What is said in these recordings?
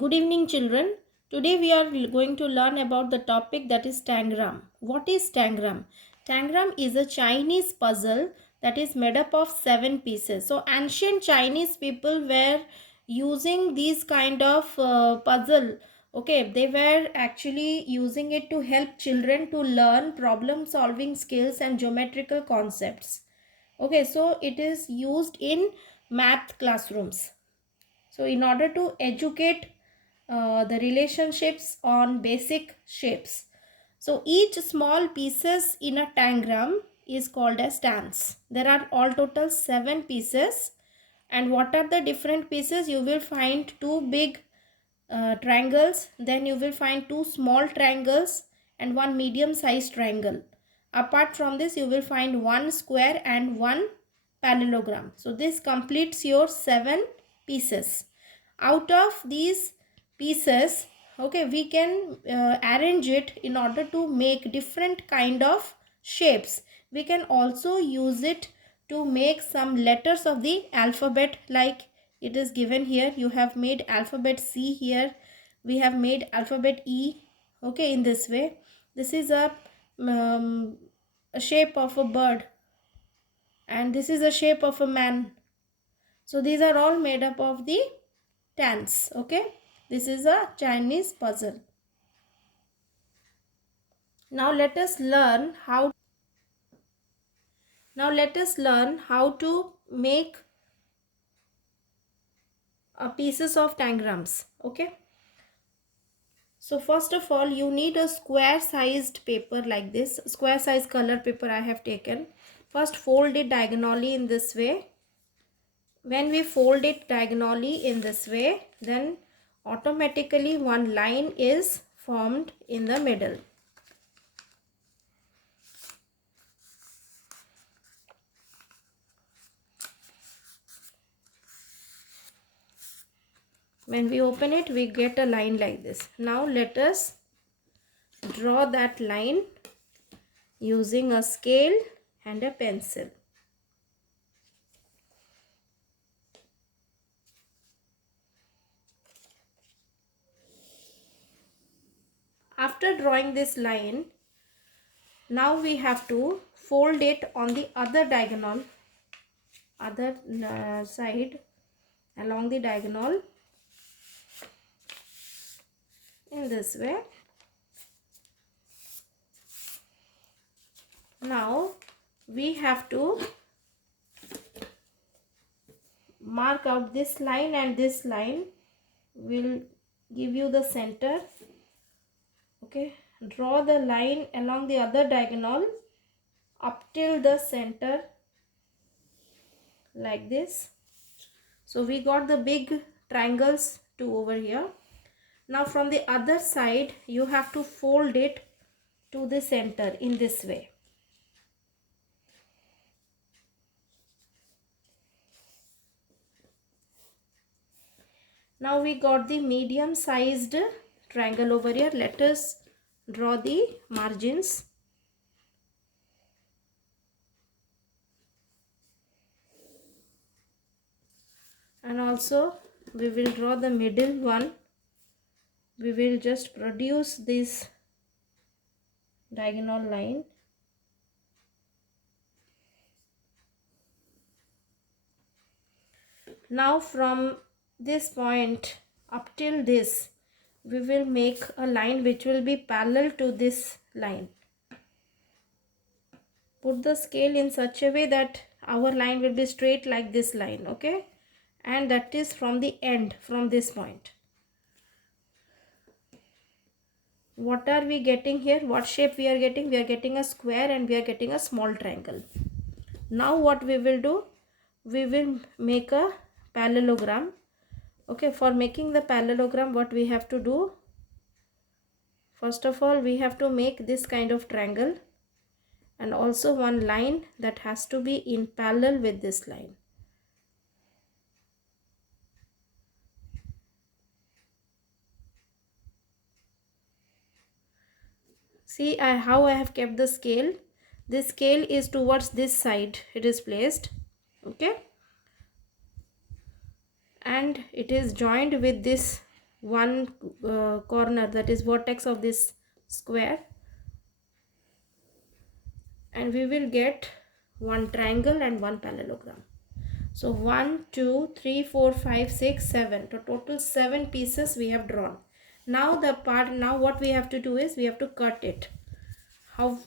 Good evening, children. Today we are going to learn about the topic that is tangram. What is tangram? Tangram is a Chinese puzzle that is made up of 7 pieces. So ancient Chinese people were using these kind of puzzle. Okay, they were actually using it to help children to learn problem solving skills and geometrical concepts. Okay, so it is used in math classrooms. So in order to educate the relationships on basic shapes. So each small pieces in a tangram is called as stance. There are all total 7 pieces. And what are the different pieces? You will find two big triangles, then you will find two small triangles and one medium sized triangle. Apart from this, you will find one square and one parallelogram. So this completes your 7 pieces. Out of these pieces, okay, we can arrange it in order to make different kind of shapes. We can also use it to make some letters of the alphabet, like it is given here. You have made alphabet C here, we have made alphabet E. Okay, in this way, this is a shape of a bird, and this is a shape of a man. So these are all made up of the tans. Okay, this is a Chinese puzzle. Now let us learn how to make pieces of tangrams. Okay, so first of all, you need a square sized paper like this. Square size color paper I have taken. First fold it diagonally in this way. When we fold it diagonally in this way, then automatically one line is formed in the middle. When we open it, we get a line like this. Now let us draw that line using a scale and a pencil. After drawing this line, now we have to fold it on the other diagonal, other side along the diagonal in this way. Now we have to mark out this line, and this line will give you the center. Okay, draw the line along the other diagonal up till the center like this. So we got the big triangles too over here. Now from the other side, you have to fold it to the center in this way. Now we got the medium sized triangle over here. Let us draw the margins. And also we will draw the middle one. We will just produce this diagonal line. Now from this point up till this, we will make a line which will be parallel to this line. Put the scale in such a way that our line will be straight like this line. Okay, and that is from the end, from this point. What are we getting here? What shape we are getting? We are getting a square and we are getting a small triangle. Now what we will do? We will make a parallelogram. Okay, for making the parallelogram, what we have to do? First of all, we have to make this kind of triangle, and also one line that has to be in parallel with this line. See how I have kept the scale. This scale is towards this side, it is placed. Okay, and it is joined with this one corner, that is vertex of this square, and we will get one triangle and one parallelogram. So 1, 2, 3, 4, 5, 6, 7. To total 7 pieces we have drawn. Now what we have to do is we have to cut it. How?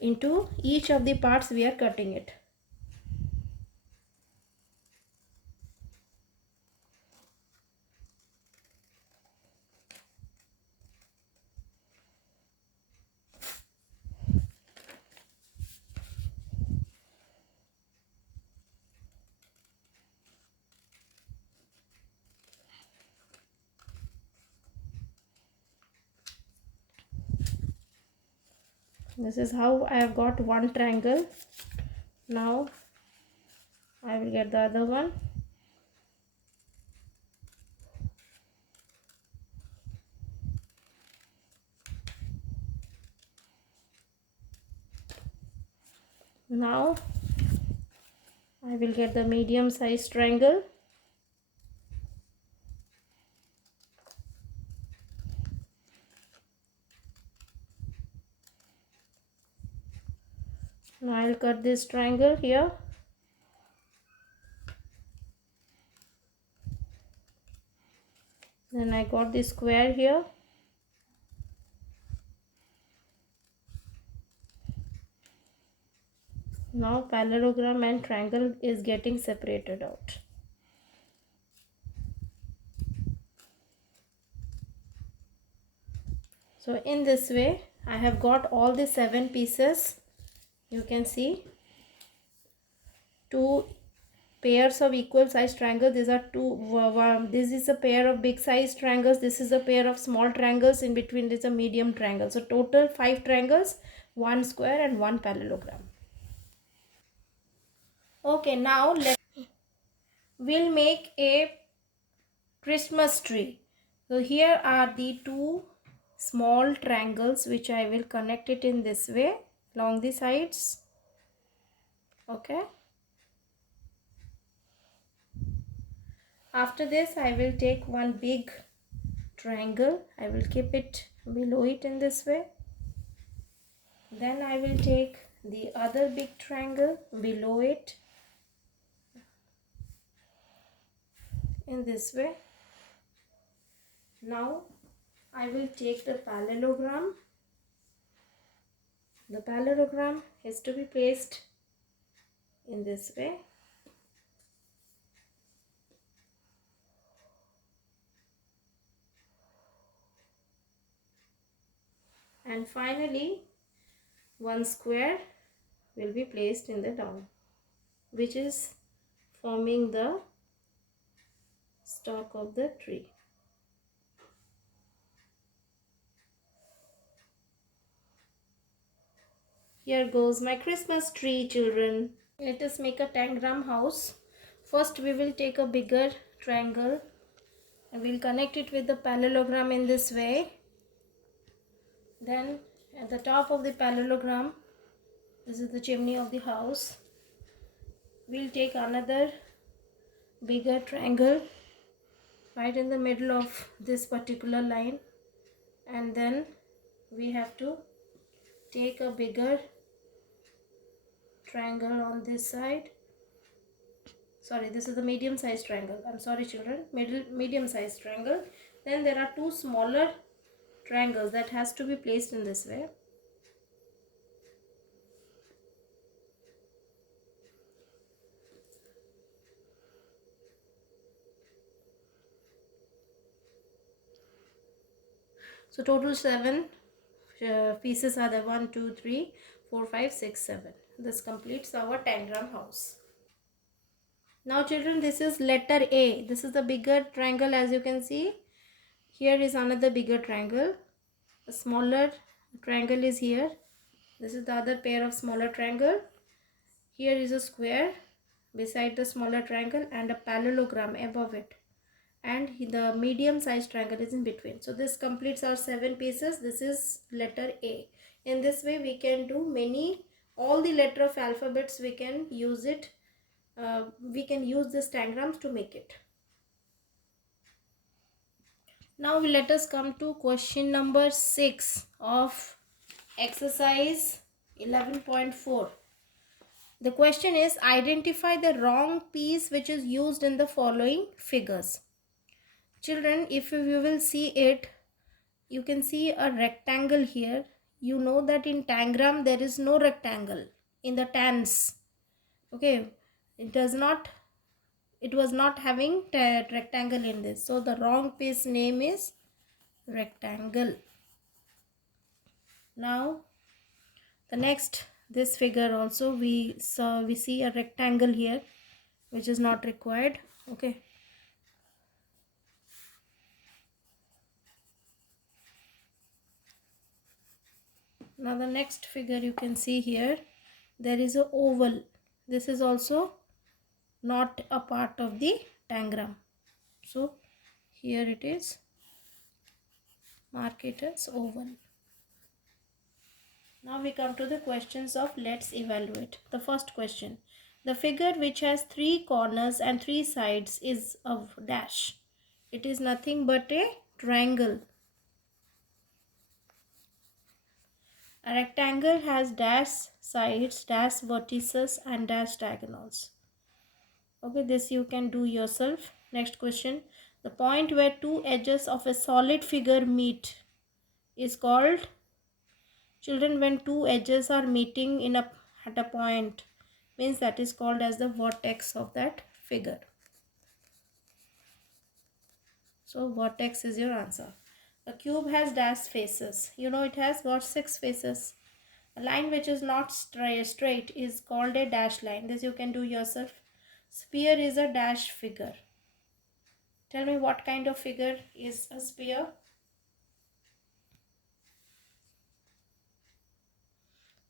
Into each of the parts we are cutting it. This is how I have got one triangle. Now I will get the other one. Now I will get the medium sized triangle. Now I will cut this triangle here. Then I got this square here. Now parallelogram and triangle is getting separated out. So in this way I have got all the 7 pieces. You can see 2 pairs of equal size triangles. These are this is a pair of big size triangles, this is a pair of small triangles, in between there is a medium triangle. So total 5 triangles, 1 square and 1 parallelogram. Okay, now we'll make a Christmas tree. So here are the 2 small triangles which I will connect it in this way along the sides. Okay. After this I will take one big triangle. I will keep it below it in this way. Then I will take the other big triangle below it in this way. Now I will take the parallelogram. The parallelogram is to be placed in this way. And finally one square will be placed in the down, which is forming the stalk of the tree. Here goes my Christmas tree, children. Let us make a tangram house. First we will take a bigger triangle and we'll connect it with the parallelogram in this way. Then at the top of the parallelogram, this is the chimney of the house, we'll take another bigger triangle right in the middle of this particular line, and then we have to take a bigger triangle on this side. Sorry, this is the medium sized triangle. I'm sorry children, medium sized triangle. Then there are 2 smaller triangles that has to be placed in this way. So total 7 pieces are the 1, 2, 3, 4, 5, 6, 7. This completes our tangram house. Now children, this is letter A. This is the bigger triangle, as you can see. Here is another bigger triangle. A smaller triangle is here. This is the other pair of smaller triangle. Here is a square beside the smaller triangle and a parallelogram above it. And the medium sized triangle is in between. So this completes our 7 pieces. This is letter A. In this way we can do all the letter of alphabets we can use it. We can use this tangrams to make it. Now let us come to question number 6 of exercise 11.4. The question is, identify the wrong piece which is used in the following figures. Children, if you will see it, you can see a rectangle here. You know that in tangram there is no rectangle in the tans. Okay, it was not having rectangle in this. So the wrong piece name is rectangle. Now the next, this figure also we see a rectangle here which is not required. Okay, now the next figure you can see here, there is a oval. This is also not a part of the tangram, so here it is, mark it as oval. Now we come to the questions of let's evaluate. The first question, the figure which has 3 corners and 3 sides is a dash. It is nothing but a triangle. A rectangle has dash sides, dash vertices and dash diagonals. Okay, this you can do yourself. Next question, the point where 2 edges of a solid figure meet is called, children, when 2 edges are meeting at a point, means that is called as the vertex of that figure. So vertex is your answer. A cube has dash faces. You know it has got 6 faces. A line which is not straight is called a dash line. This you can do yourself. Sphere is a dash figure. Tell me what kind of figure is a sphere?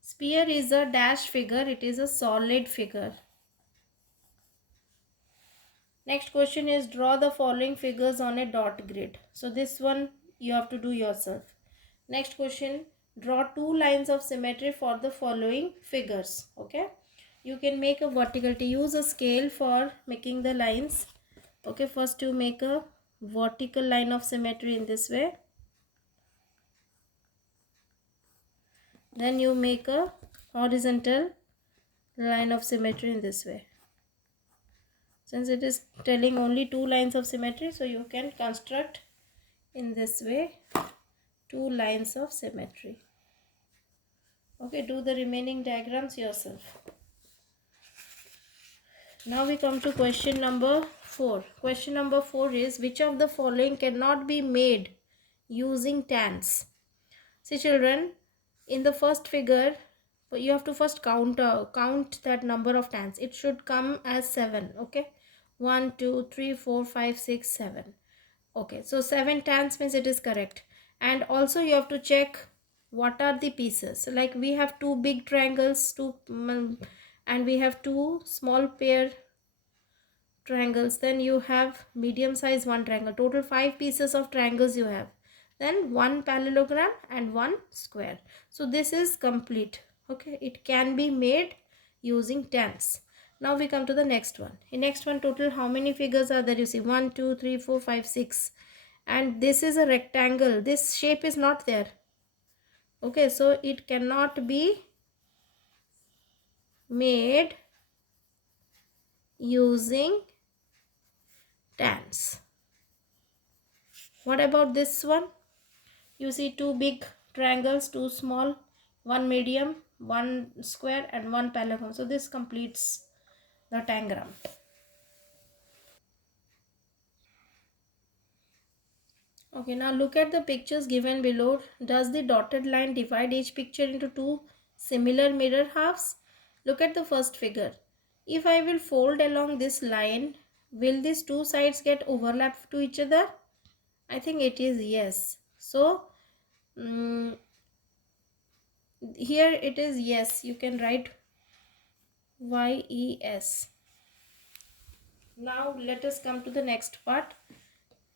Sphere is a dash figure. It is a solid figure. Next question is, draw the following figures on a dot grid. So this one you have to do yourself. Next question, draw 2 lines of symmetry for the following figures. Okay, you can make a vertical, to use a scale for making the lines. Okay, first you make a vertical line of symmetry in this way, then you make a horizontal line of symmetry in this way. Since it is telling only 2 lines of symmetry, so you can construct in this way 2 lines of symmetry. Okay, do the remaining diagrams yourself. Now we come to question number 4. Question number 4 is, which of the following cannot be made using tans? See children, in the first figure, you have to first count that number of tans. It should come as 7. Okay, 1, 2, 3, 4, 5, 6, 7. Okay, so 7 tans means it is correct. And also you have to check what are the pieces. Like we have 2 big triangles, and we have 2 small pair triangles. Then you have medium size 1 triangle. Total 5 pieces of triangles you have. Then 1 parallelogram and 1 square. So this is complete. Okay, it can be made using tans. Now we come to the next one. In next one, total how many figures are there? You see 1, 2, 3, 4, 5, 6. And this is a rectangle. This shape is not there. Okay, so it cannot be made using tans. What about this one? You see 2 big triangles, 2 small, 1 medium, 1 square and 1 parallelogram. So this completes the tangram. Okay, now look at the pictures given below. Does the dotted line divide each picture into 2 similar mirror halves? Look at the first figure. If I will fold along this line, will these 2 sides get overlapped to each other? I think it is yes. So here it is yes. You can write YES. Now let us come to the next part.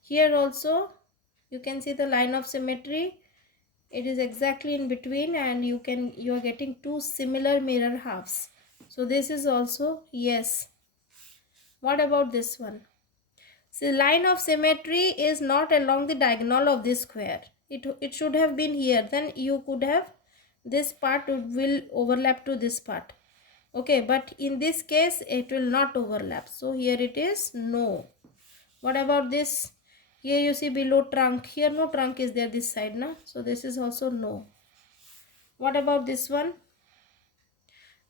Here also you can see the line of symmetry. It is exactly in between, and you are getting 2 similar mirror halves. So this is also yes. What about this one? See, line of symmetry is not along the diagonal of this square. It should have been here. Then you could have, this part will overlap to this part. Okay, but in this case it will not overlap. So here it is no. What about this? Here you see below trunk. Here no trunk is there this side, na? So this is also no. What about this one?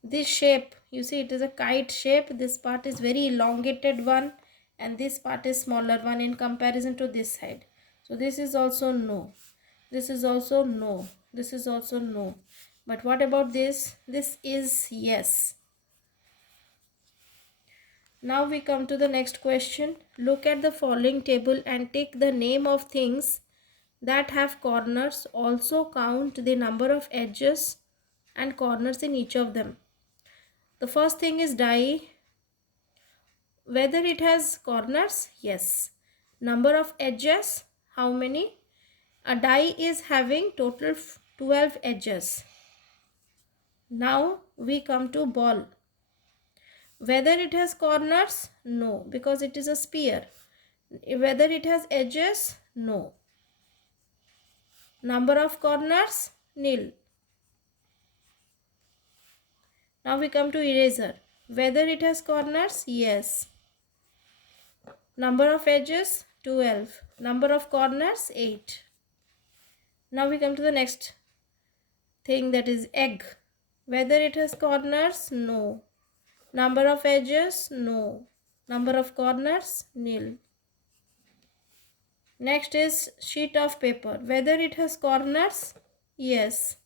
This shape, you see it is a kite shape. This part is very elongated one and this part is smaller one in comparison to this side. So this is also no. This is also no. This is also no. But what about this? This is yes. Now we come to the next question. Look at the following table and take the name of things that have corners. Also count the number of edges and corners in each of them. The first thing is die. Whether it has corners? Yes. Number of edges? How many? A die is having total 12 edges. Now we come to ball. Whether it has corners? No, because it is a sphere. Whether it has edges? No. Number of corners? Nil. Now we come to eraser. Whether it has corners? Yes. Number of edges? 12. Number of corners? 8. Now we come to the next thing, that is egg. Whether it has corners? No. Number of edges? No. Number of corners? Nil. Next is sheet of paper. Whether it has corners? Yes.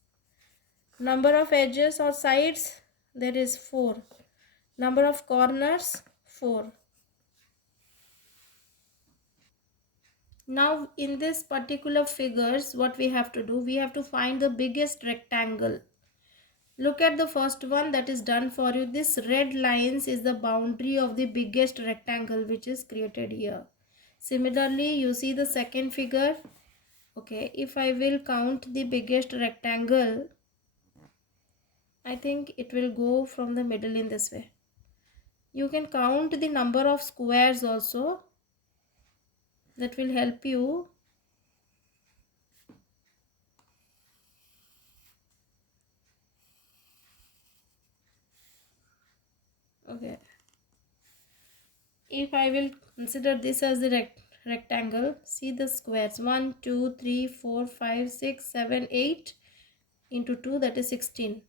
Number of edges or sides? There is 4. Number of corners? 4. Now in this particular figures, what we have to do, we have to find the biggest rectangle. Look at the first one that is done for you. This red lines is the boundary of the biggest rectangle which is created here. Similarly, you see the second figure. Okay, if I will count the biggest rectangle, I think it will go from the middle in this way. You can count the number of squares also. That will help you. Okay. If I will consider this as the rectangle, see the squares. 1, 2, 3, 4, 5, 6, 7, 8 into 2, that is 16.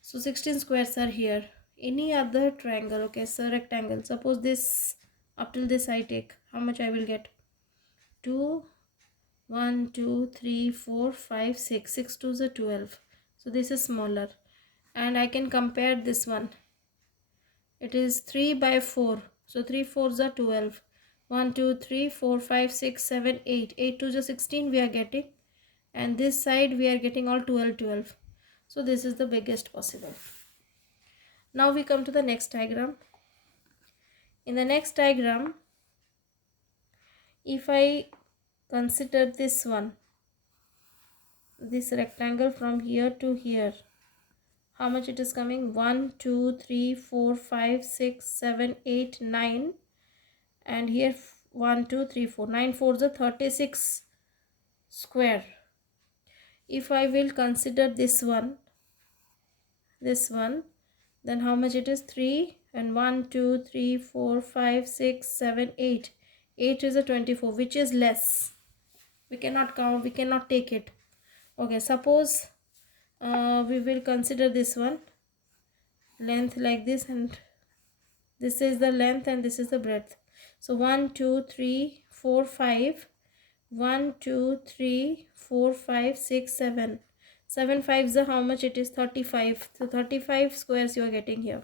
So 16 squares are here. Any other triangle, okay, so rectangle. Suppose this, up till this I take, how much I will get? 2, 1, 2, 3, 4, 5, 6. 6 2s are 12. So this is smaller. And I can compare this one. It is 3 by 4. So 3 4s are 12. 1, 2, 3, 4, 5, 6, 7, 8. 8 2s are 16 we are getting. And this side we are getting all 12, 12. So this is the biggest possible. Now we come to the next diagram. In the next diagram, if I consider this one, this rectangle from here to here, how much it is coming? 1, 2, 3, 4, 5, 6, 7, 8, 9. And here 1, 2, 3, 4. 9 4s are 36 square. If I will consider this one, then how much it is? 3 and 1, 2, 3, 4, 5, 6, 7, 8. 8 is a 24, which is less. We cannot count, we cannot take it. Okay, suppose we will consider this one, length like this, and this is the length and this is the breadth. So 1, 2, 3, 4, 5. 1, 2, 3, 4, 5, 6, 7. 7 5s are how much it is? 35. So 35 squares you are getting here.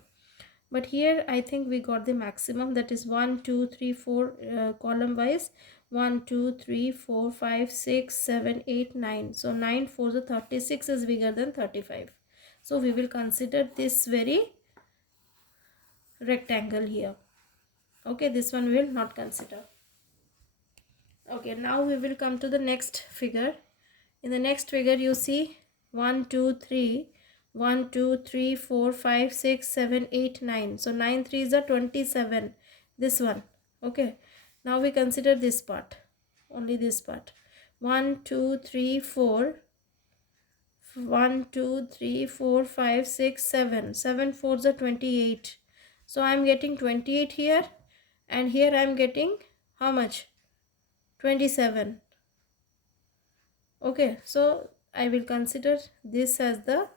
But here I think we got the maximum, that is 1, 2, 3, 4 column wise. 1, 2, 3, 4, 5, 6, 7, 8, 9. So 9 4 the 36 is bigger than 35. So we will consider this very rectangle here. Okay, this one we will not consider. Okay, now we will come to the next figure. In the next figure you see 1, 2, 3. 1, 2, 3, 4, 5, 6, 7, 8, 9. So 9 3s are 27. This one. Okay. Now we consider this part, only this part. 1 2 3 4, 1 2 3 4 5 6 7, 7 fours are 28. So I am getting 28 here, and here I am getting how much? 27. Okay, so I will consider this as the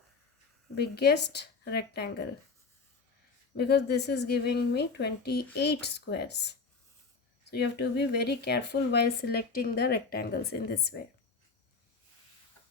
biggest rectangle because this is giving me 28 squares. So you have to be very careful while selecting the rectangles in this way.